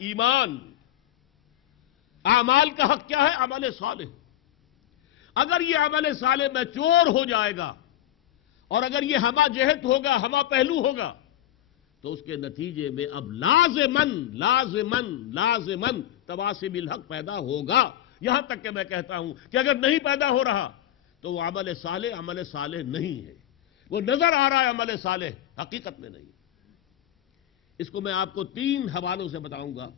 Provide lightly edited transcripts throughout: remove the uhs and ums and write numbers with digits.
ایمان. اعمال کا حق کیا ہے؟ عمل صالح. اگر یہ عمل صالح میں چور ہو جائے گا اور اگر یہ ہما جہت ہوگا، ہما پہلو ہوگا، تو اس کے نتیجے میں اب لازمن تواصی بالحق پیدا ہوگا. یہاں تک کہ میں کہتا ہوں کہ اگر نہیں پیدا ہو رہا تو وہ عمل صالح نہیں ہے. وہ نظر آ رہا ہے عمل صالح، حقیقت میں نہیں. اس کو میں آپ کو 3 حوالوں سے بتاؤں گا.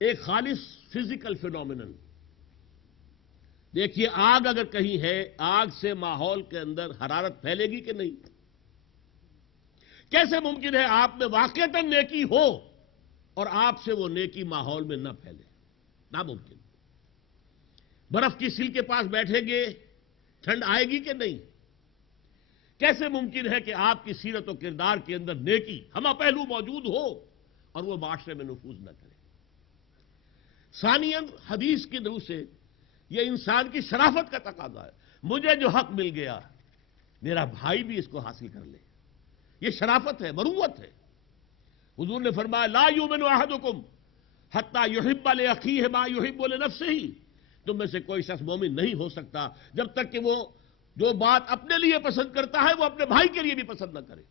ایک خالص فزیکل فینومینن. دیکھیے آگ اگر کہیں ہے، آگ سے ماحول کے اندر حرارت پھیلے گی کہ نہیں؟ کیسے ممکن ہے آپ میں واقعتاً نیکی ہو اور آپ سے وہ نیکی ماحول میں نہ پھیلے؟ ناممکن. برف کی سیل کے پاس بیٹھیں گے، ٹھنڈ آئے گی کہ نہیں؟ کیسے ممکن ہے کہ آپ کی سیرت و کردار کے اندر نیکی ہما پہلو موجود ہو اور وہ معاشرے میں نفوذ نہ کرے؟ ثانیاً حدیث کی روح سے یہ انسان کی شرافت کا تقاضا ہے. مجھے جو حق مل گیا میرا بھائی بھی اس کو حاصل کر لے. یہ شرافت ہے، مروت ہے. حضور نے فرمایا لا یؤمن احدکم حتی یحب لاخیہ ما یحب لنفسہ. تم میں سے کوئی شخص مومن نہیں ہو سکتا جب تک کہ وہ جو بات اپنے لیے پسند کرتا ہے وہ اپنے بھائی کے لیے بھی پسند نہ کرے.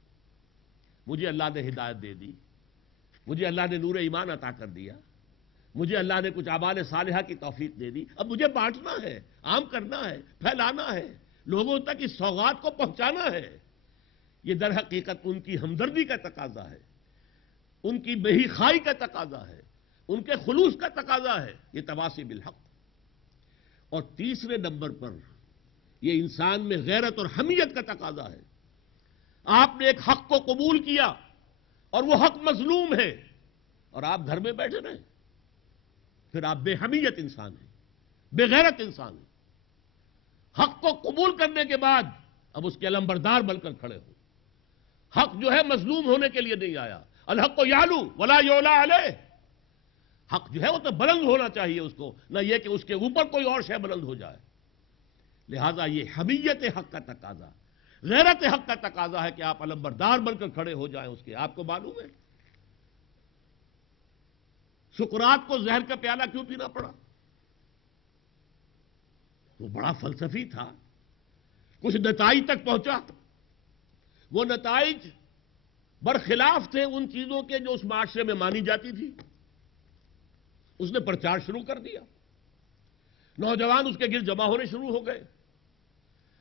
مجھے اللہ نے ہدایت دے دی، مجھے اللہ نے نور ایمان عطا کر دیا، مجھے اللہ نے کچھ اعمال صالحہ کی توفیق دے دی. اب مجھے بانٹنا ہے، عام کرنا ہے، پھیلانا ہے، لوگوں تک اس سوغات کو پہنچانا ہے. یہ در حقیقت ان کی ہمدردی کا تقاضا ہے، ان کی بہی خائی کا تقاضا ہے، ان کے خلوص کا تقاضا ہے. یہ تواصی بالحق. اور تیسرے نمبر پر یہ انسان میں غیرت اور حمیت کا تقاضا ہے. آپ نے ایک حق کو قبول کیا اور وہ حق مظلوم ہے اور آپ گھر میں بیٹھے رہے، پھر آپ بے حمیت انسان ہیں، بے غیرت انسان ہیں. حق کو قبول کرنے کے بعد اب اس کے علمبردار بن کر کھڑے ہو. حق جو ہے مظلوم ہونے کے لیے نہیں آیا. الحق یعلو ولا یعلی علیہ. حق جو ہے وہ تو بلند ہونا چاہیے اس کو، نہ یہ کہ اس کے اوپر کوئی اور شے بلند ہو جائے. لہذا یہ حمیت حق کا تقاضا، غیرت حق کا تقاضا ہے کہ آپ علمبردار بن کر کھڑے ہو جائیں اس کے. آپ کو معلوم ہے سقراط کو زہر کا پیالہ کیوں پینا پڑا؟ وہ بڑا فلسفی تھا، کچھ نتائج تک پہنچا. وہ نتائج برخلاف تھے ان چیزوں کے جو اس معاشرے میں مانی جاتی تھی. اس نے پرچار شروع کر دیا، نوجوان اس کے گرد جمع ہونے شروع ہو گئے.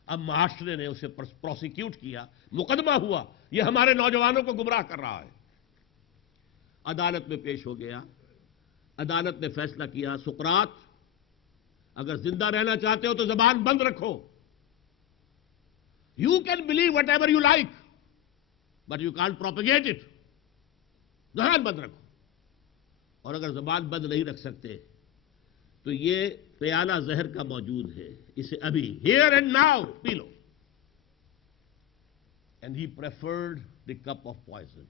اب معاشرے نے اسے پروسیکیوٹ کیا، مقدمہ ہوا، یہ ہمارے نوجوانوں کو گمراہ کر رہا ہے. عدالت میں پیش ہو گیا، عدالت نے فیصلہ کیا سقراط اگر زندہ رہنا چاہتے ہو تو زبان بند رکھو. You can believe what ever you like but you can't propagate it. زبان بند رکھو. اور اگر زبان بند نہیں رکھ سکتے تو یہ پیالہ زہر کا موجود ہے، اسے ابھی ہیئر اینڈ ناؤ پی لو. And he preferred the cup of poison.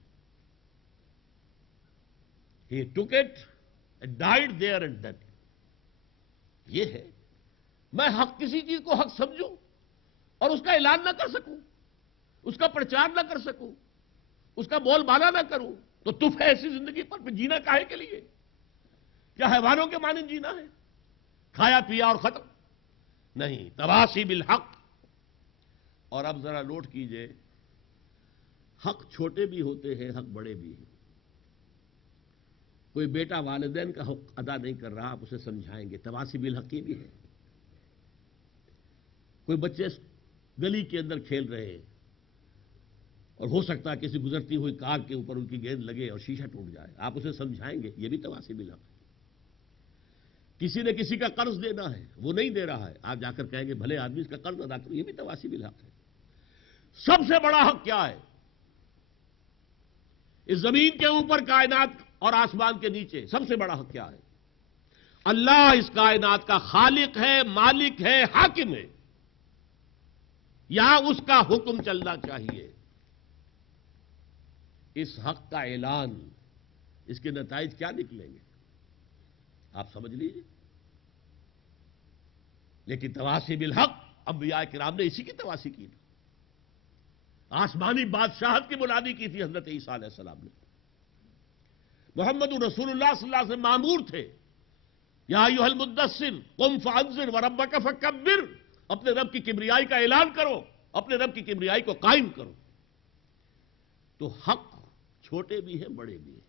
He took it and died there and then. یہ ہے میں حق کسی چیز کو حق سمجھوں اور اس کا اعلان نہ کر سکوں، اس کا پرچار نہ کر سکوں، اس کا بول بالا نہ کروں تو تف ہے ایسی زندگی پر. پھر جینا کاہے کے لیے؟ کیا حیوانوں کے مانند جینا ہے؟ کھایا پیا اور ختم؟ نہیں. تواصی بالحق. اور اب ذرا نوٹ کیجئے، حق چھوٹے بھی ہوتے ہیں، حق بڑے بھی ہیں. کوئی بیٹا والدین کا حق ادا نہیں کر رہا، آپ اسے سمجھائیں گے، تواصی بالحق یہ بھی ہے. کوئی بچے گلی کے اندر کھیل رہے ہیں اور ہو سکتا ہے کسی گزرتی ہوئی کار کے اوپر ان کی گیند لگے اور شیشہ ٹوٹ جائے، آپ اسے سمجھائیں گے، یہ بھی تواصی بالحق ہے. کسی نے کسی کا قرض دینا ہے، وہ نہیں دے رہا ہے، آپ جا کر کہیں گے بھلے آدمی اس کا قرض ادا کرو، یہ بھی تواصی بالحق ہے. سب سے بڑا حق کیا ہے اس زمین کے اوپر، کائنات اور آسمان کے نیچے؟ سب سے بڑا حق کیا ہے؟ اللہ اس کائنات کا خالق ہے، مالک ہے، حاکم ہے. یہاں اس کا حکم چلنا چاہیے. اس حق کا اعلان، اس کے نتائج کیا نکلیں گے آپ سمجھ لیجیے. لیکن تواصی بالحق انبیاء کرام نے اسی کی تواصی کی. آسمانی بادشاہت کی منادی کی تھی حضرت عیسیٰ علیہ السلام نے. محمد رسول اللہ صلی اللہ علیہ وسلم مامور تھے، یا ایھا المدثر قم فانذر وربک فکبر، اپنے رب کی کبریائی کا اعلان کرو، اپنے رب کی کبریائی کو قائم کرو۔ تو حق چھوٹے بھی ہیں بڑے بھی ہیں،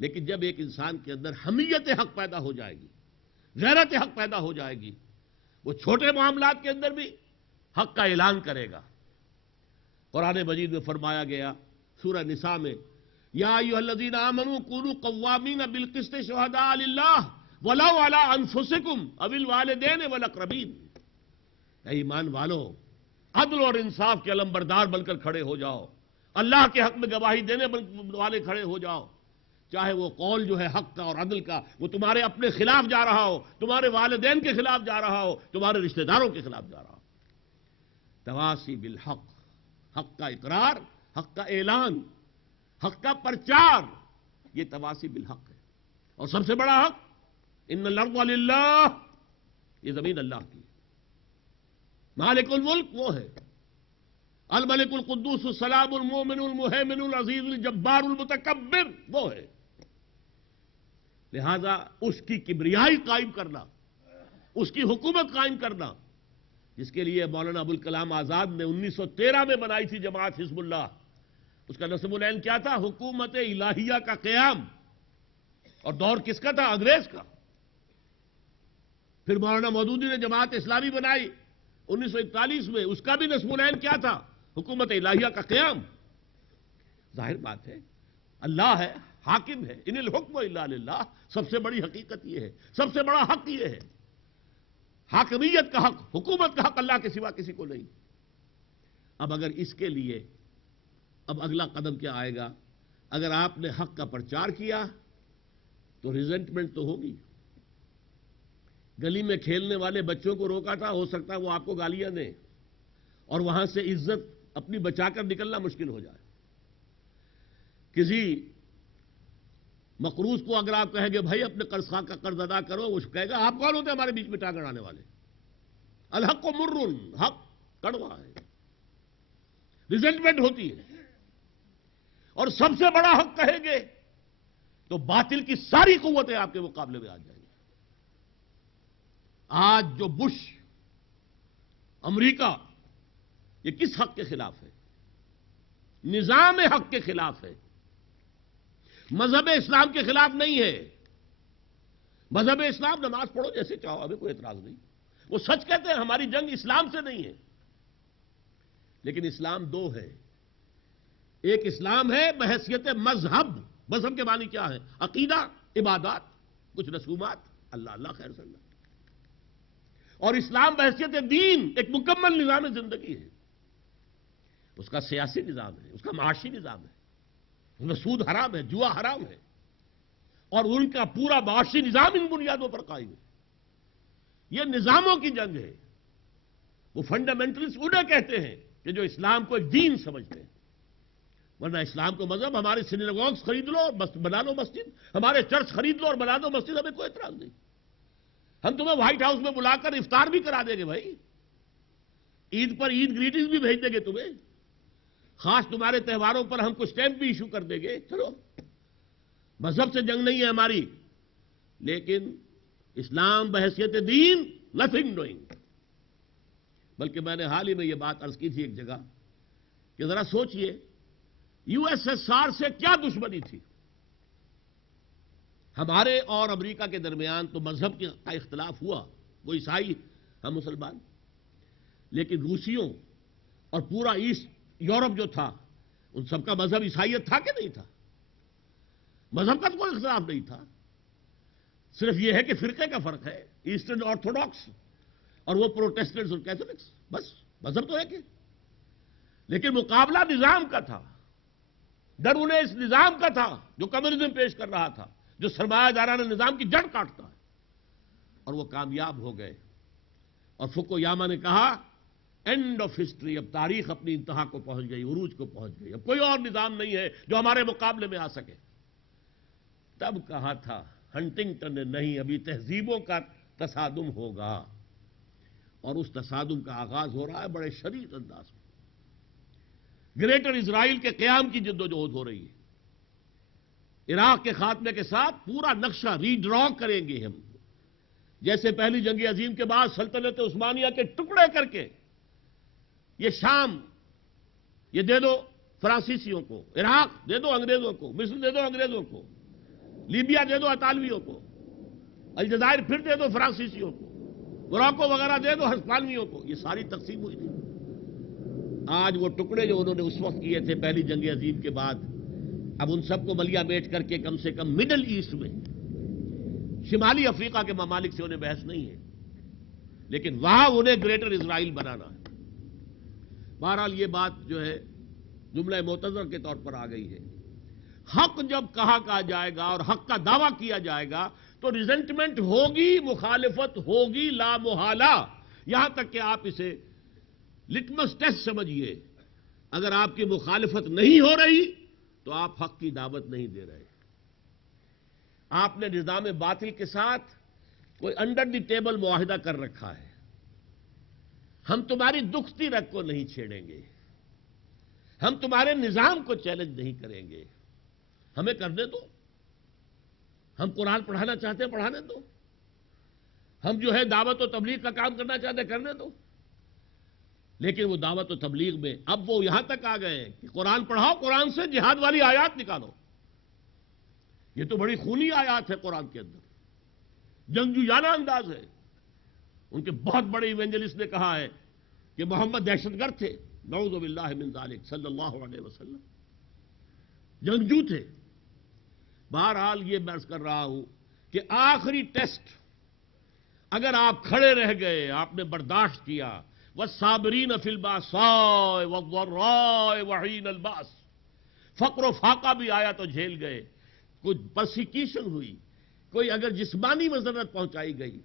لیکن جب ایک انسان کے اندر حمیت حق پیدا ہو جائے گی، غیرت حق پیدا ہو جائے گی، وہ چھوٹے معاملات کے اندر بھی حق کا اعلان کرے گا۔ قرآن مجید میں فرمایا گیا سورہ نساء میں، یا ایھا الذین آمنوا کونوا قوامین بالقسط شہداء للہ ولو علی انفسکم او الوالدین والاقربین، اے ایمان والو عدل اور انصاف کے علمبردار بن کر کھڑے ہو جاؤ، اللہ کے حق میں گواہی دینے والے کھڑے ہو جاؤ، چاہے وہ قول جو ہے حق کا اور عدل کا وہ تمہارے اپنے خلاف جا رہا ہو، تمہارے والدین کے خلاف جا رہا ہو، تمہارے رشتہ داروں کے خلاف جا رہا ہو۔ تواصی بالحق، حق کا اقرار، حق کا اعلان، حق کا پرچار، یہ تواصی بالحق ہے۔ اور سب سے بڑا حق، ان الارض للہ، یہ زمین اللہ کی ہے، مالک الملک وہ ہے، الملک القدوس السلام المؤمن المہیمن العزیز الجبار المتکبر وہ ہے۔ لہذا اس کی کبریائی قائم کرنا، اس کی حکومت قائم کرنا، جس کے لیے مولانا ابوالکلام آزاد نے 1913 میں بنائی تھی جماعت حزب اللہ، اس کا نصب العین کیا تھا؟ حکومت الہیہ کا قیام۔ اور دور کس کا تھا؟ انگریز کا۔ پھر مولانا مودودی نے جماعت اسلامی بنائی 1941 میں، اس کا بھی نصب العین کیا تھا؟ حکومت الہیہ کا قیام۔ ظاہر بات ہے اللہ ہے، حاکم ہے، ان الحکم الا للہ، سب سے بڑی حقیقت یہ ہے، سب سے بڑا حق یہ ہے، حاکمیت کا حق، حکومت کا حق اللہ کے سوا کسی کو نہیں۔ اب اگر اس کے لیے اب اگلا قدم کیا آئے گا؟ اگر آپ نے حق کا پرچار کیا تو ریزنٹمنٹ تو ہوگی۔ گلی میں کھیلنے والے بچوں کو روکا تھا، ہو سکتا ہے وہ آپ کو گالیاں دیں اور وہاں سے عزت اپنی بچا کر نکلنا مشکل ہو جائے۔ کسی مقروض کو اگر آپ کہیں گے بھائی اپنے قرض خواہ کا قرض ادا کرو، وہ کہے گا آپ کون ہوتے ہیں ہمارے بیچ میں ٹانگ اڑانے والے؟ الحق و مرن، حق کڑوا ہے، ریزنٹمنٹ ہوتی ہے۔ اور سب سے بڑا حق کہیں گے تو باطل کی ساری قوتیں آپ کے مقابلے میں آ جائیں گی۔ آج جو بش، امریکہ، یہ کس حق کے خلاف ہے؟ نظام حق کے خلاف ہے، مذہب اسلام کے خلاف نہیں ہے۔ مذہب اسلام نماز پڑھو جیسے چاہو، ہمیں کوئی اعتراض نہیں، وہ سچ کہتے ہیں، ہماری جنگ اسلام سے نہیں ہے۔ لیکن اسلام دو ہے، ایک اسلام ہے بحیثیت مذہب، مذہب کے معنی کیا ہے؟ عقیدہ، عبادات، کچھ رسومات، اللہ اللہ خیر صلی اللہ، اور اسلام بحیثیت دین، ایک مکمل نظام زندگی ہے۔ اس کا سیاسی نظام ہے، اس کا معاشی نظام ہے، اس میں سود حرام ہے، جوا حرام ہے، اور ان کا پورا معاشی نظام ان بنیادوں پر قائم ہے۔ یہ نظاموں کی جنگ ہے۔ وہ فنڈامنٹلسٹ انہیں کہتے ہیں کہ جو اسلام کو ایک دین سمجھتے ہیں، ورنہ اسلام کو مذہب، ہمارے سینیگوگز خرید لو اور بنا لو مسجد، ہمارے چرچ خرید لو اور بنا دو مسجد، ہمیں کوئی اعتراض نہیں۔ ہم تمہیں وائٹ ہاؤس میں بلا کر افطار بھی کرا دیں گے بھائی، عید پر عید گریٹنگز بھی بھیج دیں گے تمہیں، خاص تمہارے تہواروں پر ہم کچھ اسٹیمپ بھی ایشو کر دیں گے، چلو، مذہب سے جنگ نہیں ہے ہماری، لیکن اسلام بحیثیت دین نتھنگ ڈوئنگ۔ بلکہ میں نے حال ہی میں یہ بات عرض کی تھی ایک جگہ کہ ذرا سوچئے یو ایس ایس آر سے کیا دشمنی تھی؟ ہمارے اور امریکہ کے درمیان تو مذہب کا اختلاف ہوا، وہ عیسائی، ہم مسلمان، لیکن روسیوں اور پورا ایسٹ یورپ جو تھا ان سب کا مذہب عیسائیت تھا کہ نہیں تھا؟ مذہب کا تو کوئی اختلاف نہیں تھا، صرف یہ ہے کہ فرقے کا فرق ہے، ایسٹرن آرتھوڈاکس اور وہ پروٹیسٹنٹس اور کیتھولکس، بس مذہب تو ہے کہ، لیکن مقابلہ نظام کا تھا، ڈر انہیں اس نظام کا تھا جو کمیونزم پیش کر رہا تھا، جو سرمایہ دارانہ نظام کی جڑ کاٹتا ہے، اور وہ کامیاب ہو گئے۔ اور فوکویاما نے کہا اینڈ آف ہسٹری، اب تاریخ اپنی انتہا کو پہنچ گئی، عروج کو پہنچ گئی، اب کوئی اور نظام نہیں ہے جو ہمارے مقابلے میں آ سکے۔ تب کہا تھا ہنٹنگٹن نے، نہیں، ابھی تہذیبوں کا تصادم ہوگا، اور اس تصادم کا آغاز ہو رہا ہے بڑے شدید انداز میں۔ گریٹر اسرائیل کے قیام کی جدوجہد ہو رہی ہے، عراق کے خاتمے کے ساتھ پورا نقشہ ری ڈرا کریں گے ہم، جیسے پہلی جنگ عظیم کے بعد سلطنت عثمانیہ کے ٹکڑے کر کے یہ شام یہ دے دو فرانسیسیوں کو، عراق دے دو انگریزوں کو، مصر دے دو انگریزوں کو، لیبیا دے دو اطالویوں کو، الجزائر پھر دے دو فرانسیسیوں کو، موراکو وغیرہ دے دو ہسپانویوں کو، یہ ساری تقسیم ہوئی تھی۔ آج وہ ٹکڑے جو انہوں نے اس وقت کیے تھے پہلی جنگ عظیم کے بعد، اب ان سب کو ملیا بیٹھ کر کے کم سے کم مڈل ایسٹ میں، شمالی افریقہ کے ممالک سے انہیں بحث نہیں ہے، لیکن وہاں انہیں گریٹر اسرائیل بنانا ہے۔ بہرحال یہ بات جو ہے جملہ معتذر کے طور پر آ گئی ہے۔ حق جب کہا جائے گا اور حق کا دعویٰ کیا جائے گا تو ریزنٹمنٹ ہوگی، مخالفت ہوگی لا محالہ، یہاں تک کہ آپ اسے لٹمس ٹیسٹ سمجھیے۔ اگر آپ کی مخالفت نہیں ہو رہی تو آپ حق کی دعوت نہیں دے رہے۔ آپ نے نظام باطل کے ساتھ کوئی انڈر دی ٹیبل معاہدہ کر رکھا ہے، ہم تمہاری دکھتی رگ کو نہیں چھیڑیں گے، ہم تمہارے نظام کو چیلنج نہیں کریں گے، ہمیں کرنے دو، ہم قرآن پڑھانا چاہتے ہیں پڑھانے دو، ہم جو ہے دعوت و تبلیغ کا کام کرنا چاہتے ہیں کرنے دو۔ لیکن وہ دعوت و تبلیغ میں اب وہ یہاں تک آ گئے کہ قرآن پڑھاؤ، قرآن سے جہاد والی آیات نکالو۔ یہ تو بڑی خونی آیات ہے قرآن کے اندر، جنگجویانہ انداز ہے۔ ان کے بہت بڑے ایونجلسٹ نے کہا ہے کہ محمد دہشت گرد تھے، نعوذ باللہ من ذالک، صلی اللہ علیہ وسلم جنگجو تھے۔ بہرحال یہ میں عرض کر رہا ہوں کہ آخری ٹیسٹ اگر آپ کھڑے رہ گئے، آپ نے برداشت کیا، وَالصَّابِرِينَ فِي الْبَأْسَاءِ وَالضَّرَّاءِ وَحِينَ الْبَأْسِ، فقر و فاقہ بھی آیا تو جھیل گئے، کوئی پرسیکیشن ہوئی، کوئی اگر جسمانی مذرت پہنچائی گئی،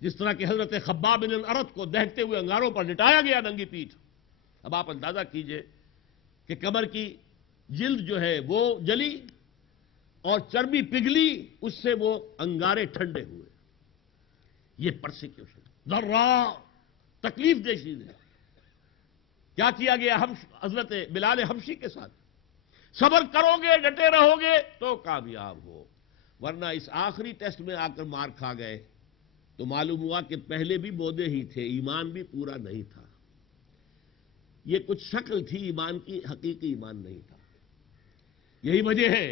جس طرح کہ حضرت خباب بن الارت کو دہتے ہوئے انگاروں پر لٹایا گیا ننگی پیٹھ۔ اب آپ اندازہ کیجئے کہ کمر کی جلد جو ہے وہ جلی اور چربی پگھلی، اس سے وہ انگارے ٹھنڈے ہوئے۔ یہ پرسیکیوشن ذرا تکلیف دہ چیز ہے۔ کیا کیا گیا حضرت بلال حبشی کے ساتھ؟ صبر کرو گے، ڈٹے رہو گے تو کامیاب ہو، ورنہ اس آخری ٹیسٹ میں آ کر مار کھا گئے تو معلوم ہوا کہ پہلے بھی بودے ہی تھے، ایمان بھی پورا نہیں تھا۔ یہ کچھ شکل تھی ایمان کی، حقیقی ایمان نہیں تھا۔ یہی وجہ ہے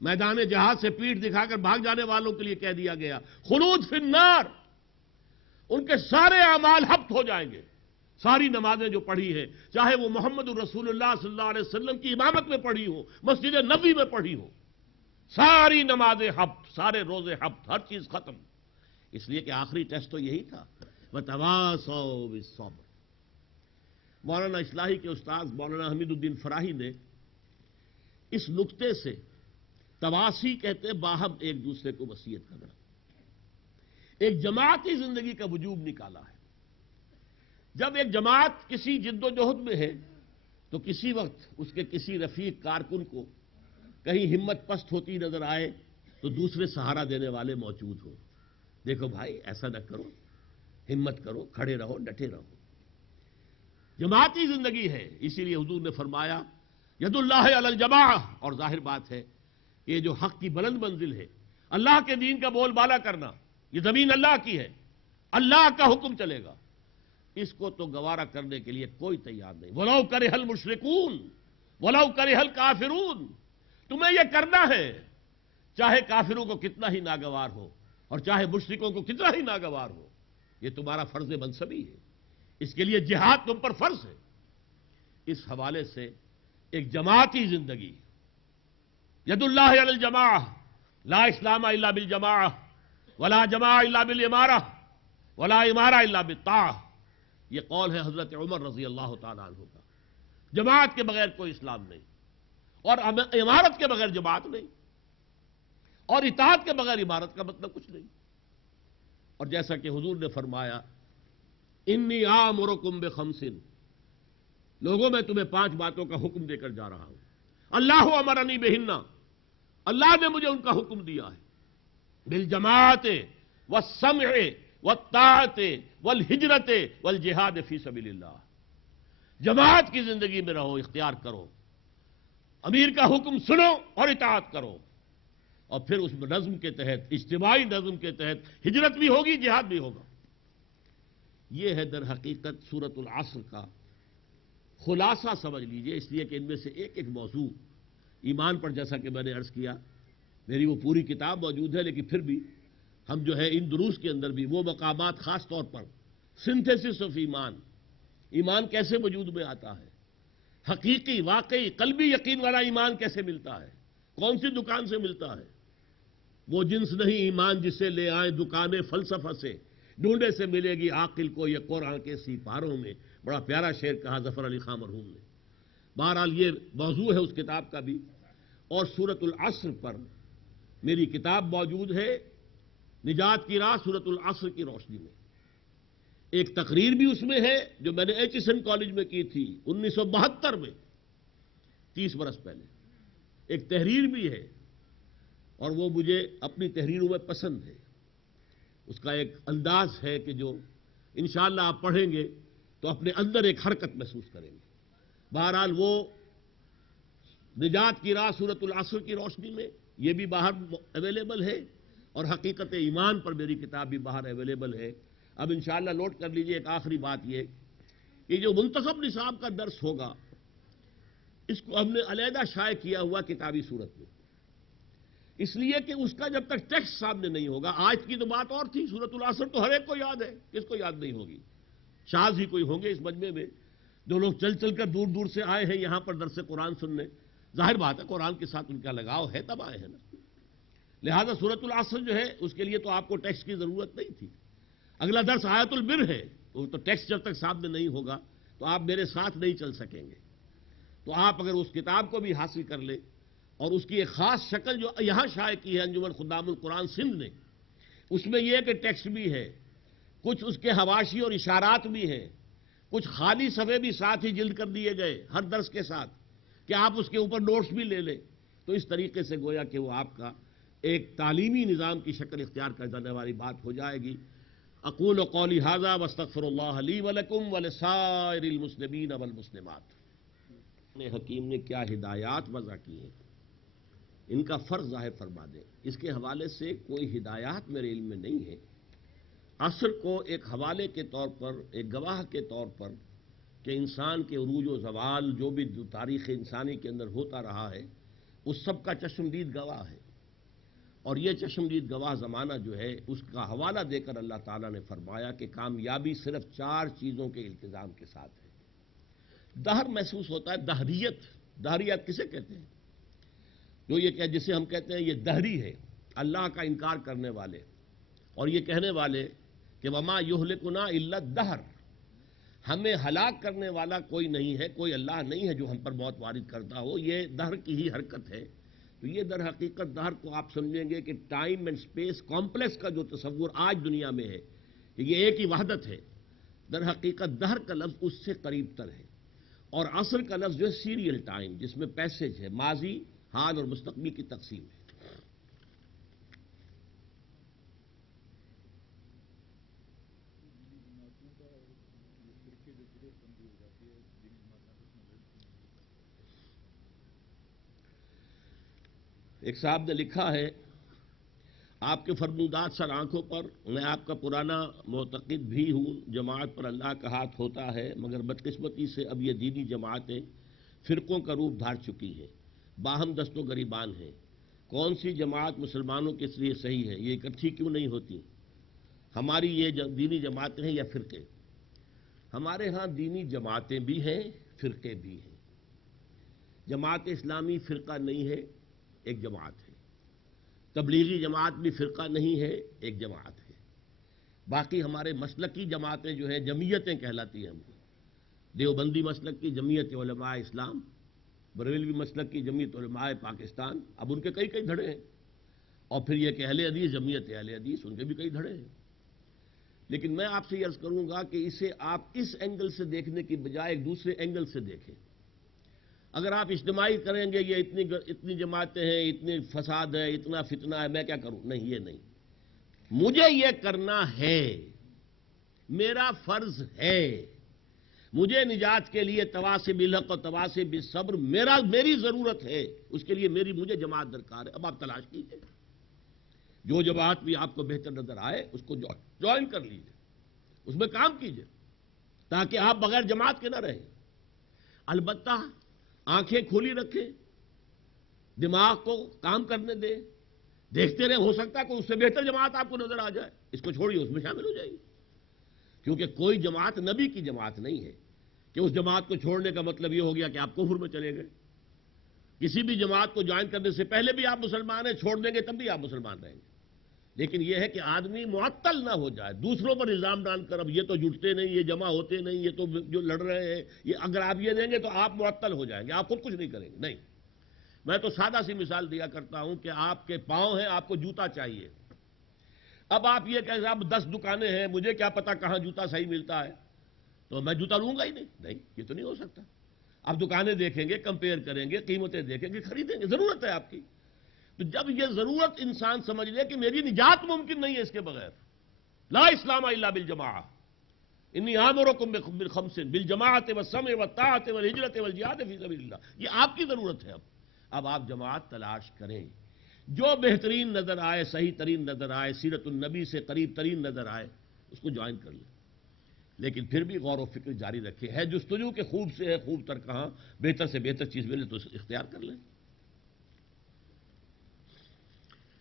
میدان جہاد سے پیٹھ دکھا کر بھاگ جانے والوں کے لیے کہہ دیا گیا خلود فی النار، ان کے سارے اعمال حبط ہو جائیں گے۔ ساری نمازیں جو پڑھی ہیں، چاہے وہ محمد الرسول اللہ صلی اللہ علیہ وسلم کی امامت میں پڑھی ہو، مسجد نبوی میں پڑھی ہو، ساری نمازیں حبط، سارے روزے حبط، ہر چیز ختم۔ اس لیے کہ آخری ٹیسٹ تو یہی تھا، وَتَوَاصَوْا بِالصَّبْرِ۔ مولانا اصلاحی کے استاد مولانا حمید الدین فراہی نے اس نقطے سے تواسی کہتے ہیں باہم ایک دوسرے کو وصیت کرنا، ایک جماعتی زندگی کا وجوب نکالا ہے۔ جب ایک جماعت کسی جد و جہد میں ہے تو کسی وقت اس کے کسی رفیق کارکن کو کہیں ہمت پست ہوتی نظر آئے تو دوسرے سہارا دینے والے موجود ہوں، دیکھو بھائی ایسا نہ کرو، ہمت کرو، کھڑے رہو، ڈٹے رہو۔ جماعتی زندگی ہے، اسی لیے حضور نے فرمایا ید اللہ علی الجماعہ، اور ظاہر بات ہے کہ یہ جو حق کی بلند منزل ہے، اللہ کے دین کا بول بالا کرنا، یہ زمین اللہ کی ہے، اللہ کا حکم چلے گا، اس کو تو گوارا کرنے کے لیے کوئی تیار نہیں۔ وَلَوْ كَرِهَ الْمُشْرِكُونَ وَلَوْ كَرِهَ الْكَافِرُونَ، تمہیں یہ کرنا ہے چاہے کافروں کو کتنا ہی ناگوار ہو اور چاہے مشرکوں کو کتنا ہی ناگوار ہو، یہ تمہارا فرض منصبی ہے، اس کے لیے جہاد تم پر فرض ہے۔ اس حوالے سے ایک جماعتی زندگی، ید اللہ علی الجماعہ، لا اسلام الا بالجماعہ، ولا جماعہ الا بالامارہ، ولا امارہ الا بالطاعہ، یہ قول ہے حضرت عمر رضی اللہ تعالیٰ عنہ کا۔ جماعت کے بغیر کوئی اسلام نہیں، اور امارت کے بغیر جماعت نہیں، اور اطاعت کے بغیر امارت کا مطلب کچھ نہیں۔ اور جیسا کہ حضور نے فرمایا انی آمرکم بخمس، لوگوں میں تمہیں 5 باتوں کا حکم دے کر جا رہا ہوں، اللہ امرنی بہن، اللہ نے مجھے ان کا حکم دیا ہے، بالجماعت والسمع والطاعت والہجرت والجہاد فی سبیل اللہ، جماعت کی زندگی میں رہو، اختیار کرو، امیر کا حکم سنو اور اطاعت کرو، اور پھر اس نظم کے تحت، اجتماعی نظم کے تحت ہجرت بھی ہوگی، جہاد بھی ہوگا۔ یہ ہے در حقیقت سورۃ العصر کا خلاصہ سمجھ لیجئے، اس لیے کہ ان میں سے ایک ایک موضوع ایمان پر، جیسا کہ میں نے عرض کیا، میری وہ پوری کتاب موجود ہے، لیکن پھر بھی ہم جو ہے ان دروس کے اندر بھی وہ مقامات، خاص طور پر سنتھیسس آف ایمان، ایمان کیسے وجود میں آتا ہے، حقیقی واقعی قلبی یقین والا ایمان کیسے ملتا ہے، کون سی دکان سے ملتا ہے، وہ جنس نہیں ایمان جسے لے آئیں دکانیں فلسفہ سے، ڈھونڈے سے ملے گی عاقل کو یہ قرآن کے سپاروں میں۔ بڑا پیارا شعر کہا ظفر علی خان مرحوم نے۔ بہرحال یہ موضوع ہے اس کتاب کا بھی، اور سورۃ العصر پر میری کتاب موجود ہے، نجات کی راہ سورۃ العصر کی روشنی میں۔ ایک تقریر بھی اس میں ہے جو میں نے ایچسن کالج میں کی تھی 1972 میں، 30 برس پہلے۔ ایک تحریر بھی ہے، اور وہ مجھے اپنی تحریروں میں پسند ہے۔ اس کا ایک انداز ہے کہ جو انشاءاللہ آپ پڑھیں گے تو اپنے اندر ایک حرکت محسوس کریں گے۔ بہرحال وہ نجات کی راہ سورۃ العصر کی روشنی میں، یہ بھی باہر اویلیبل ہے، اور حقیقت ایمان پر میری کتاب بھی باہر اویلیبل ہے۔ اب انشاءاللہ نوٹ کر لیجئے ایک آخری بات یہ کہ جو منتخب نصاب کا درس ہوگا، اس کو ہم نے علیحدہ شائع کیا ہوا کتابی صورت میں، اس لیے کہ اس کا جب تک ٹیکسٹ سامنے نہیں ہوگا، آج کی تو بات اور تھی، سورۃ العصر تو ہر ایک کو یاد ہے، کس کو یاد نہیں ہوگی؟ شاذ ہی کوئی ہوں گے اس مجمع میں جو لوگ چل چل کر دور دور سے آئے ہیں یہاں پر درس قرآن سننے۔ ظاہر بات ہے قرآن کے ساتھ ان کا لگاؤ ہے، تب آئے ہیں نا۔ لہذا سورۃ العصر جو ہے اس کے لیے تو آپ کو ٹیکسٹ کی ضرورت نہیں تھی۔ اگلا درس آیت البر ہے، تو ٹیکسٹ جب تک سامنے نہیں ہوگا تو آپ میرے ساتھ نہیں چل سکیں گے۔ تو آپ اگر اس کتاب کو بھی حاصل کر لیں، اور اس کی ایک خاص شکل جو یہاں شائع کی ہے انجمن خدام القرآن سندھ نے، اس میں یہ کہ ٹیکسٹ بھی ہے، کچھ اس کے حواشی اور اشارات بھی ہیں، کچھ خالی صفحے بھی ساتھ ہی جلد کر دیے گئے ہر درس کے ساتھ کہ آپ اس کے اوپر نوٹس بھی لے لیں، تو اس طریقے سے گویا کہ وہ آپ کا ایک تعلیمی نظام کی شکل اختیار کر جانے والی بات ہو جائے گی۔ اقول قولی ھذا واستغفر اللہ لی ولکم ولسائر المسلمین والمسلمات۔ حکیم نے کیا ہدایات وضع کی ہیں، ان کا فرض ظاہر فرما دیں۔ اس کے حوالے سے کوئی ہدایات میرے علم میں نہیں ہے۔ عصر کو ایک حوالے کے طور پر، ایک گواہ کے طور پر کہ انسان کے عروج و زوال جو بھی تاریخ انسانی کے اندر ہوتا رہا ہے، اس سب کا چشمدید گواہ ہے، اور یہ چشمدید گواہ زمانہ جو ہے اس کا حوالہ دے کر اللہ تعالیٰ نے فرمایا کہ کامیابی صرف 4 چیزوں کے التزام کے ساتھ ہے۔ دہر محسوس ہوتا ہے، دہریت، دہریت کسے کہتے ہیں؟ جو یہ کہ جسے ہم کہتے ہیں یہ دہری ہے، اللہ کا انکار کرنے والے، اور یہ کہنے والے کہ وما یہلکنا الا الدہر، ہمیں ہلاک کرنے والا کوئی نہیں ہے، کوئی اللہ نہیں ہے جو ہم پر موت وارد کرتا ہو، یہ دہر کی ہی حرکت ہے۔ تو یہ در حقیقت دہر کو آپ سمجھیں گے کہ ٹائم اینڈ سپیس کمپلیکس کا جو تصور آج دنیا میں ہے کہ یہ ایک ہی وحدت ہے، در حقیقت دہر کا لفظ اس سے قریب تر ہے، اور عصر کا لفظ جو ہے سیریل ٹائم، جس میں پیسج ہے، ماضی، حال اور مستقبل کی تقسیم ہے۔ ایک صاحب نے لکھا ہے، آپ کے فرمودات سر آنکھوں پر، میں آپ کا پرانا معتقد بھی ہوں، جماعت پر اللہ کا ہاتھ ہوتا ہے، مگر بدقسمتی سے اب یہ دینی جماعتیں فرقوں کا روپ دھار چکی ہیں، باہم دست و گریبان ہیں، کون سی جماعت مسلمانوں کے لیے صحیح ہے، یہ اکٹھی کیوں نہیں ہوتی؟ ہماری یہ دینی جماعتیں ہیں یا فرقے؟ ہمارے ہاں دینی جماعتیں بھی ہیں، فرقے بھی ہیں۔ جماعت اسلامی فرقہ نہیں ہے، ایک جماعت ہے۔ تبلیغی جماعت بھی فرقہ نہیں ہے، ایک جماعت ہے۔ باقی ہمارے مسلکی جماعتیں جو ہیں جمعیتیں کہلاتی ہیں، ہم کو دیوبندی مسلک کی جمعیت علماء اسلام، بریلوی مسلک کی جمعیت علماء پاکستان، اب ان کے کئی کئی دھڑے ہیں، اور پھر یہ کہ اہل حدیث، جمعیت اہل حدیث، ان کے بھی کئی دھڑے ہیں۔ لیکن میں آپ سے یہ عرض کروں گا کہ اسے آپ اس اینگل سے دیکھنے کی بجائے ایک دوسرے اینگل سے دیکھیں۔ اگر آپ اجتماعی کریں گے یہ اتنی جماعتیں ہیں، اتنی فساد ہے، اتنا فتنہ ہے، میں کیا کروں؟ نہیں، یہ نہیں، مجھے یہ کرنا ہے، میرا فرض ہے، مجھے نجات کے لیے تواصی بالحق اور تواصی بالصبر میری ضرورت ہے، اس کے لیے مجھے جماعت درکار ہے۔ اب آپ تلاش کیجئے، جو جماعت بھی آپ کو بہتر نظر آئے اس کو جوائن کر لیجیے، اس میں کام کیجیے، تاکہ آپ بغیر جماعت کے نہ رہیں۔ البتہ آنکھیں کھلی رکھیں، دماغ کو کام کرنے دیں، دیکھتے رہیں، ہو سکتا ہے کوئی اس سے بہتر جماعت آپ کو نظر آ جائے، اس کو چھوڑیے، اس میں شامل ہو جائیے۔ کیونکہ کوئی جماعت نبی کی جماعت نہیں ہے کہ اس جماعت کو چھوڑنے کا مطلب یہ ہو گیا کہ آپ کفر میں چلے گئے۔ کسی بھی جماعت کو جوائن کرنے سے پہلے بھی آپ مسلمان ہیں، چھوڑ دیں گے تب بھی آپ مسلمان رہیں گے، لیکن یہ ہے کہ آدمی معطل نہ ہو جائے، دوسروں پر الزام ڈال کر اب یہ تو جٹتے نہیں، یہ جمع ہوتے نہیں، یہ تو جو لڑ رہے ہیں، یہ اگر آپ یہ دیں گے تو آپ معطل ہو جائیں گے، آپ خود کچھ نہیں کریں گے۔ نہیں، میں تو سادہ سی مثال دیا کرتا ہوں کہ آپ کے پاؤں ہیں، آپ کو جوتا چاہیے، اب آپ یہ کہیں اب 10 دکانیں ہیں، مجھے کیا پتا کہاں جوتا صحیح ملتا ہے، تو میں جوتا لوں گا ہی نہیں، نہیں، یہ تو نہیں ہو سکتا۔ اب دکانیں دیکھیں گے، کمپیئر کریں گے، قیمتیں دیکھیں گے، خریدیں گے، ضرورت ہے آپ کی۔ تو جب یہ ضرورت انسان سمجھ لے کہ میری نجات ممکن نہیں ہے اس کے بغیر، لا اسلام الا بالجماعہ، انی آمرکم بالخمس بالجماعۃ والسمع والطاعۃ والہجرۃ والجہاد فی سبیل اللہ، یہ آپ کی ضرورت ہے۔ اب آپ جماعت تلاش کریں، جو بہترین نظر آئے، صحیح ترین نظر آئے، سیرت النبی سے قریب ترین نظر آئے، اس کو جوائن کر لیں، لیکن پھر بھی غور و فکر جاری رکھے، ہے جستجو کے خوب سے ہے خوب تر کہاں، بہتر سے بہتر چیز ملے تو اختیار کر لیں۔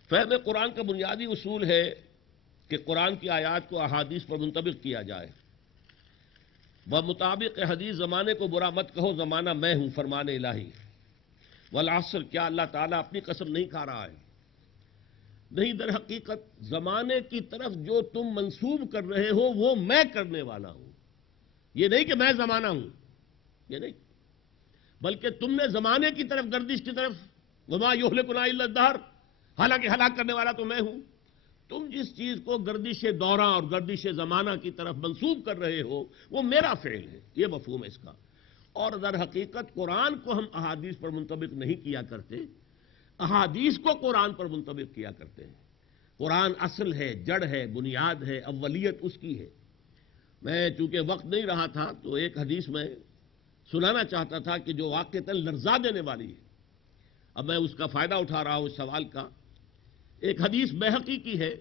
فہم قرآن کا بنیادی اصول ہے کہ قرآن کی آیات کو احادیث پر منطبق کیا جائے۔ بمطابق حدیث زمانے کو برا مت کہو، زمانہ میں ہوں، فرمان الہی۔ والعصر، کیا اللہ تعالیٰ اپنی قسم نہیں کھا رہا ہے؟ نہیں، در حقیقت زمانے کی طرف جو تم منسوب کر رہے ہو وہ میں کرنے والا ہوں، یہ نہیں کہ میں زمانہ ہوں، یہ نہیں، بلکہ تم نے زمانے کی طرف، گردش کی طرف، وما یہلکنا الا الدہر، حالانکہ ہلاک کرنے والا تو میں ہوں۔ تم جس چیز کو گردش دوراں اور گردش زمانہ کی طرف منسوب کر رہے ہو وہ میرا فعل ہے، یہ مفہوم ہے اس کا۔ اور در حقیقت قرآن کو ہم احادیث پر منطبق نہیں کیا کرتے، احادیث کو قرآن پر منطبق کیا کرتے ہیں۔ قرآن اصل ہے، جڑ ہے، بنیاد ہے، اولیت اس کی ہے۔ میں چونکہ وقت نہیں رہا تھا تو ایک حدیث میں سنانا چاہتا تھا کہ جو واقعتاً لرزا دینے والی ہے، اب میں اس کا فائدہ اٹھا رہا ہوں اس سوال کا۔ ایک حدیث بیہقی کی ہے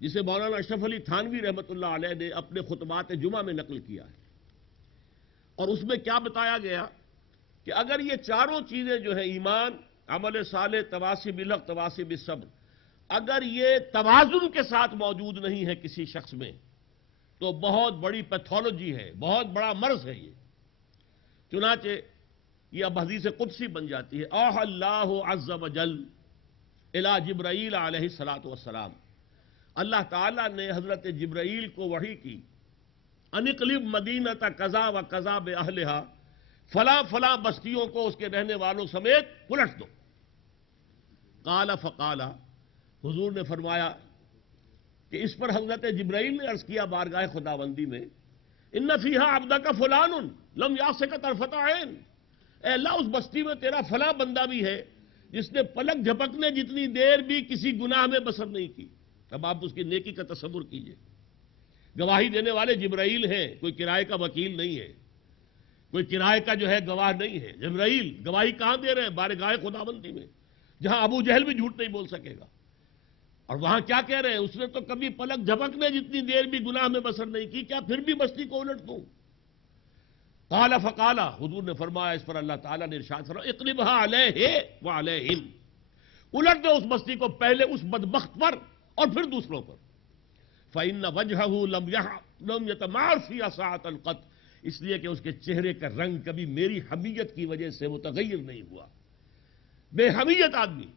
جسے مولانا اشرف علی تھانوی رحمۃ اللہ علیہ نے اپنے خطبات جمعہ میں نقل کیا ہے، اور اس میں کیا بتایا گیا کہ اگر یہ چاروں چیزیں جو ہیں، ایمان، عمل صالح، تواصی بالحق، تواصی بالصبر، اگر یہ توازن کے ساتھ موجود نہیں ہے کسی شخص میں تو بہت بڑی پیتھولوجی ہے، بہت بڑا مرض ہے یہ۔ چنانچہ یہ اب حدیث قدسی بن جاتی ہے، اوحی اللہ عز وجل الی جبرائیل علیہ الصلوۃ والسلام، اللہ تعالیٰ نے حضرت جبرائیل کو وحی کی، ان اقلب مدینۃ کذا و کذا باہلھا، فلاں فلاں بستیوں کو اس کے رہنے والوں سمیت پلٹ دو۔ قال فقال، حضور نے فرمایا کہ اس پر حضرت جبرائیل نے عرض کیا بارگاہ خداوندی میں، ان فیہا عبدک فلان لم یعصک طرفۃ عین، اے اللہ اس بستی میں تیرا فلاں بندہ بھی ہے جس نے پلک جھپکنے جتنی دیر بھی کسی گناہ میں بسر نہیں کی۔ اب آپ اس کی نیکی کا تصور کیجئے، گواہی دینے والے جبرائیل ہیں، کوئی کرائے کا وکیل نہیں ہے، کوئی کرائے کا جو ہے گواہ نہیں ہے، جبرائیل گواہی کہاں دے رہے ہیں؟ بارگاہ خداوندی میں، جہاں ابو جہل بھی جھوٹ نہیں بول سکے گا۔ اور وہاں کیا کہہ رہے ہیں؟ اس نے تو کبھی پلک جھپکنے جتنی دیر بھی گناہ میں بسر نہیں کی، کیا پھر بھی بستی کو الٹ دوں؟ قال فقال، حضور نے فرمایا، اس پر اللہ تعالیٰ نے ارشاد فرمایا، اقلبها علیہ وعلیہم، الٹ دو اس بستی کو، پہلے اس بدبخت پر اور پھر دوسروں پر۔ فإن وجهه لم يتمار في ساعة قط، اس لیے کہ اس کے چہرے کا رنگ کبھی میری حمیت کی وجہ سے متغیر نہیں ہوا۔ بے حمیت آدمی،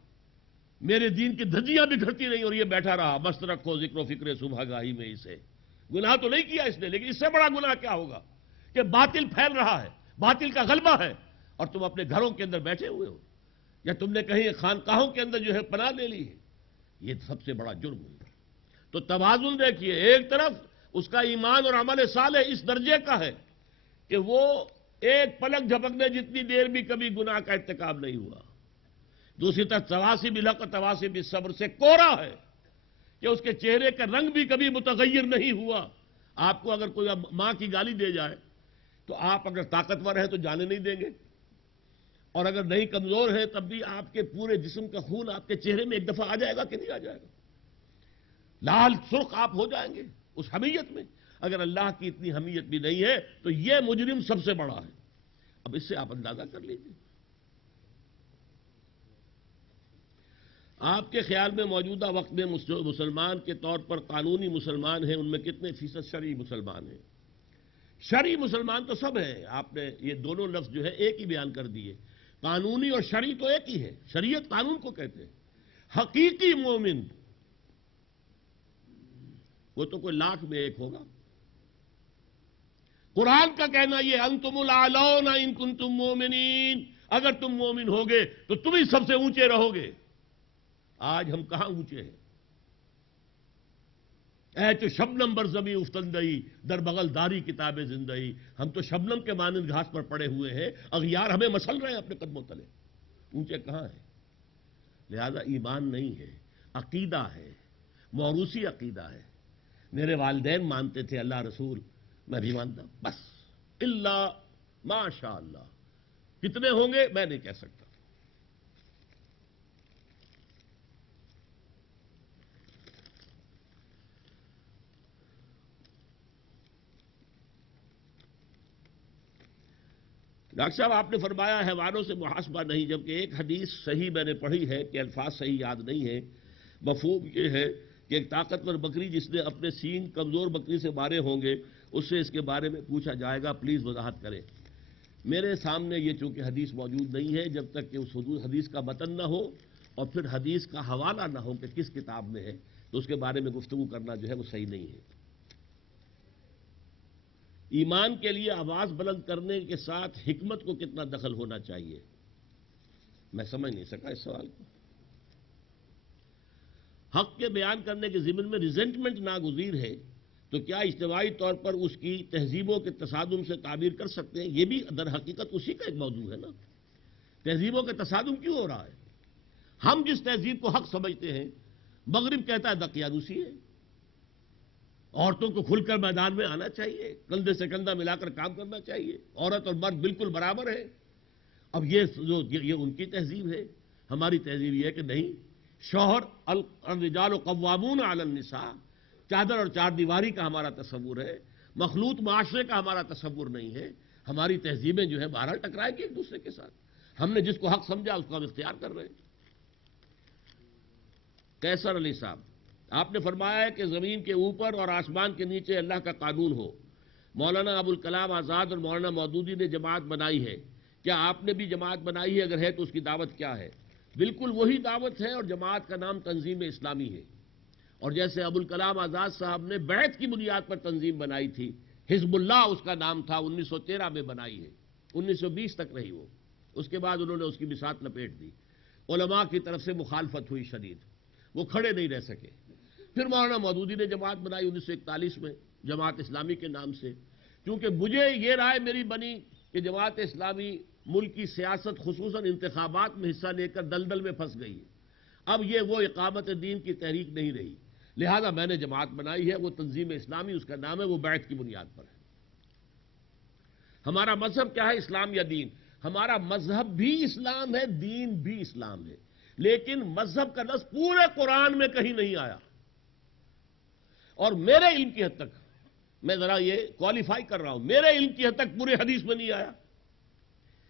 میرے دین کی دھجیاں بکھرتی نہیں اور یہ بیٹھا رہا، مست رکھو ذکر و فکر صبح گاہی میں اسے۔ گناہ تو نہیں کیا اس نے، لیکن اس سے بڑا گناہ کیا ہوگا کہ باطل پھیل رہا ہے، باطل کا غلبہ ہے، اور تم اپنے گھروں کے اندر بیٹھے ہوئے ہو، یا تم نے کہیں خانقاہوں کے اندر جو ہے پناہ لے لی ہے۔ یہ سب سے بڑا جرم ہے۔ تو توازن دیکھیے، ایک طرف اس کا ایمان اور عمل صالح اس درجے کا ہے کہ وہ ایک پلک جھپکنے جتنی دیر بھی کبھی گناہ کا ارتکاب نہیں ہوا، دوسری طرف تواصی بالحق اور تواصی بالصبر سے کوڑا ہے کہ اس کے چہرے کا رنگ بھی کبھی متغیر نہیں ہوا۔ آپ کو اگر کوئی ماں کی گالی دے جائے تو آپ اگر طاقتور ہیں تو جانے نہیں دیں گے، اور اگر نہیں کمزور ہیں تب بھی آپ کے پورے جسم کا خون آپ کے چہرے میں ایک دفعہ آ جائے گا کہ نہیں آ جائے گا؟ لال سرخ آپ ہو جائیں گے اس حمیت میں. اگر اللہ کی اتنی حمیت بھی نہیں ہے تو یہ مجرم سب سے بڑا ہے. اب اس سے آپ اندازہ کر لیجیے. آپ کے خیال میں موجودہ وقت میں مسلمان کے طور پر قانونی مسلمان ہیں ان میں کتنے فیصد شرعی مسلمان ہیں؟ شرعی مسلمان تو سب ہیں. آپ نے یہ دونوں لفظ جو ہے ایک ہی بیان کر دیے. قانونی اور شرعی تو ایک ہی ہے. شریعت قانون کو کہتے ہیں. حقیقی مومن وہ تو کوئی لاکھ میں ایک ہوگا. قرآن کا کہنا یہ انتم الاعلون ان کنتم مومنین، اگر تم مومن ہوگے تو تم ہی سب سے اونچے رہو گے. آج ہم کہاں اونچے ہیں؟ اے تو شبنم بر زمیں افتندئی در بغل داری کتاب زندئی. ہم تو شبنم کے مانند گھاس پر پڑے ہوئے ہیں، اغیار ہمیں مسل رہے ہیں اپنے قدموں تلے. اونچے کہاں ہیں؟ لہذا ایمان نہیں ہے، عقیدہ ہے، موروثی عقیدہ ہے. میرے والدین مانتے تھے، اللہ رسول میں بھی مانتا ہوں، بس اللہ ماشاء اللہ. کتنے ہوں گے میں نہیں کہہ سکتا. ڈاکٹر صاحب آپ نے فرمایا حیوانوں سے محاسبہ نہیں، جبکہ ایک حدیث صحیح میں نے پڑھی ہے کہ الفاظ صحیح یاد نہیں ہے. مفہوم یہ ہے کہ ایک طاقتور بکری جس نے اپنے سینگ کمزور بکری سے مارے ہوں گے اس سے اس کے بارے میں پوچھا جائے گا، پلیز وضاحت کریں. میرے سامنے یہ چونکہ حدیث موجود نہیں ہے، جب تک کہ اس حدیث کا متن نہ ہو اور پھر حدیث کا حوالہ نہ ہو کہ کس کتاب میں ہے، تو اس کے بارے میں گفتگو کرنا جو ہے وہ صحیح نہیں ہے. ایمان کے لیے آواز بلند کرنے کے ساتھ حکمت کو کتنا دخل ہونا چاہیے؟ میں سمجھ نہیں سکا اس سوال کو. حق کے بیان کرنے کے ضمن میں ریزنٹمنٹ ناگزیر ہے تو کیا اجتماعی طور پر اس کی تہذیبوں کے تصادم سے تعبیر کر سکتے ہیں؟ یہ بھی در حقیقت اسی کا ایک موضوع ہے نا. تہذیبوں کے تصادم کیوں ہو رہا ہے؟ ہم جس تہذیب کو حق سمجھتے ہیں مغرب کہتا ہے دقیانوسی ہے. عورتوں کو کھل کر میدان میں آنا چاہیے، کندھے سے کندھا ملا کر کام کرنا چاہیے، عورت اور مرد بالکل برابر ہے. اب یہ ان کی تہذیب ہے. ہماری تہذیب یہ ہے کہ نہیں، شوہر الرجال قوامون علی النساء، چادر اور چار دیواری کا ہمارا تصور ہے، مخلوط معاشرے کا ہمارا تصور نہیں ہے. ہماری تہذیبیں جو ہے بہرحال ٹکرائے گی ایک دوسرے کے ساتھ. ہم نے جس کو حق سمجھا اس کو ہم اختیار کر رہے ہیں. کیسر علی صاحب آپ نے فرمایا ہے کہ زمین کے اوپر اور آسمان کے نیچے اللہ کا قانون ہو. مولانا ابوالکلام آزاد اور مولانا مودودی نے جماعت بنائی ہے، کیا آپ نے بھی جماعت بنائی ہے؟ اگر ہے تو اس کی دعوت کیا ہے؟ بالکل وہی دعوت ہے، اور جماعت کا نام تنظیم اسلامی ہے. اور جیسے ابوالکلام آزاد صاحب نے بیعت کی بنیاد پر تنظیم بنائی تھی، حزب اللہ اس کا نام تھا، 1913 میں بنائی ہے، 1920 تک رہی وہ. اس کے بعد انہوں نے اس کی بساط لپیٹ دی. علماء کی طرف سے مخالفت ہوئی شدید، وہ کھڑے نہیں رہ سکے. پھر مولانا مودودی نے جماعت بنائی 1941 میں جماعت اسلامی کے نام سے. کیونکہ مجھے یہ رائے میری بنی کہ جماعت اسلامی ملک کی سیاست خصوصاً انتخابات میں حصہ لے کر دلدل میں پھنس گئی ہے. اب یہ وہ اقامت دین کی تحریک نہیں رہی، لہذا میں نے جماعت بنائی ہے، وہ تنظیم اسلامی اس کا نام ہے، وہ بیعت کی بنیاد پر ہے. ہمارا مذہب کیا ہے؟ اسلام یا دین؟ ہمارا مذہب بھی اسلام ہے، دین بھی اسلام ہے، لیکن مذہب کا لفظ پورے قرآن میں کہیں نہیں آیا. اور میرے علم کی حد تک، میں ذرا یہ کوالیفائی کر رہا ہوں، میرے علم کی حد تک پورے حدیث میں نہیں آیا.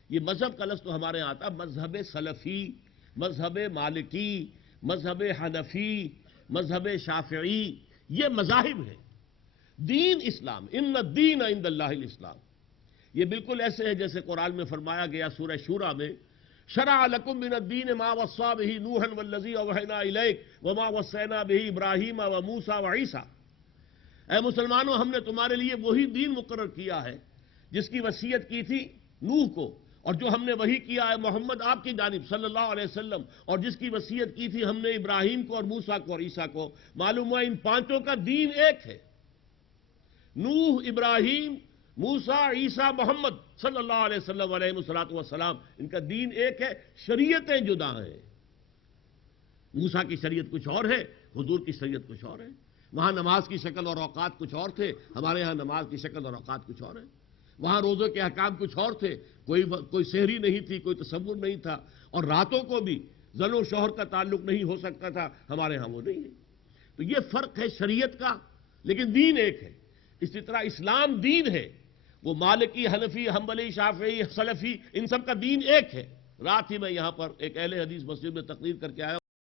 یہ مذہب کا لفظ تو ہمارے یہاں آتا مذہب سلفی، مذہب مالکی، مذہب حنفی، مذہب شافعی، یہ مذاہب ہیں. دین اسلام، ان الدین عند اللہ الاسلام. یہ بالکل ایسے ہے جیسے قرآن میں فرمایا گیا سورہ شورى میں، شرع لکم من الدین ما وصى به نوحا والذی اوحینا الیک وما وصینا به ابراہیم وموسیٰ وعیسیٰ. اے مسلمانوں، ہم نے تمہارے لیے وہی دین مقرر کیا ہے جس کی وصیت کی تھی نوح کو، اور جو ہم نے وہی کیا ہے محمد آپ کی جانب صلی اللہ علیہ وسلم، اور جس کی وصیت کی تھی ہم نے ابراہیم کو اور موسیٰ کو اور عیسیٰ کو. معلوم ہوا ان پانچوں کا دین ایک ہے. نوح، ابراہیم، موسیٰ، عیسیٰ، محمد صلی اللہ علیہ وسلم علیہ الصلوۃ والسلام، ان کا دین ایک ہے، شریعتیں جدا ہیں. موسیٰ کی شریعت کچھ اور ہے، حضور کی شریعت کچھ اور ہے. وہاں نماز کی شکل اور اوقات کچھ اور تھے، ہمارے ہاں نماز کی شکل اور اوقات کچھ اور ہیں. وہاں روزے کے احکام کچھ اور تھے، کوئی سحری نہیں تھی، کوئی تصور نہیں تھا، اور راتوں کو بھی زن و شوہر کا تعلق نہیں ہو سکتا تھا، ہمارے ہاں وہ نہیں ہے. تو یہ فرق ہے شریعت کا، لیکن دین ایک ہے. اسی طرح اسلام دین ہے، وہ مالکی، حنفی، حنبلی، شافعی، سلفی، ان سب کا دین ایک ہے. رات ہی میں یہاں پر ایک اہل حدیث مسجد میں تقریر کر کے آیا.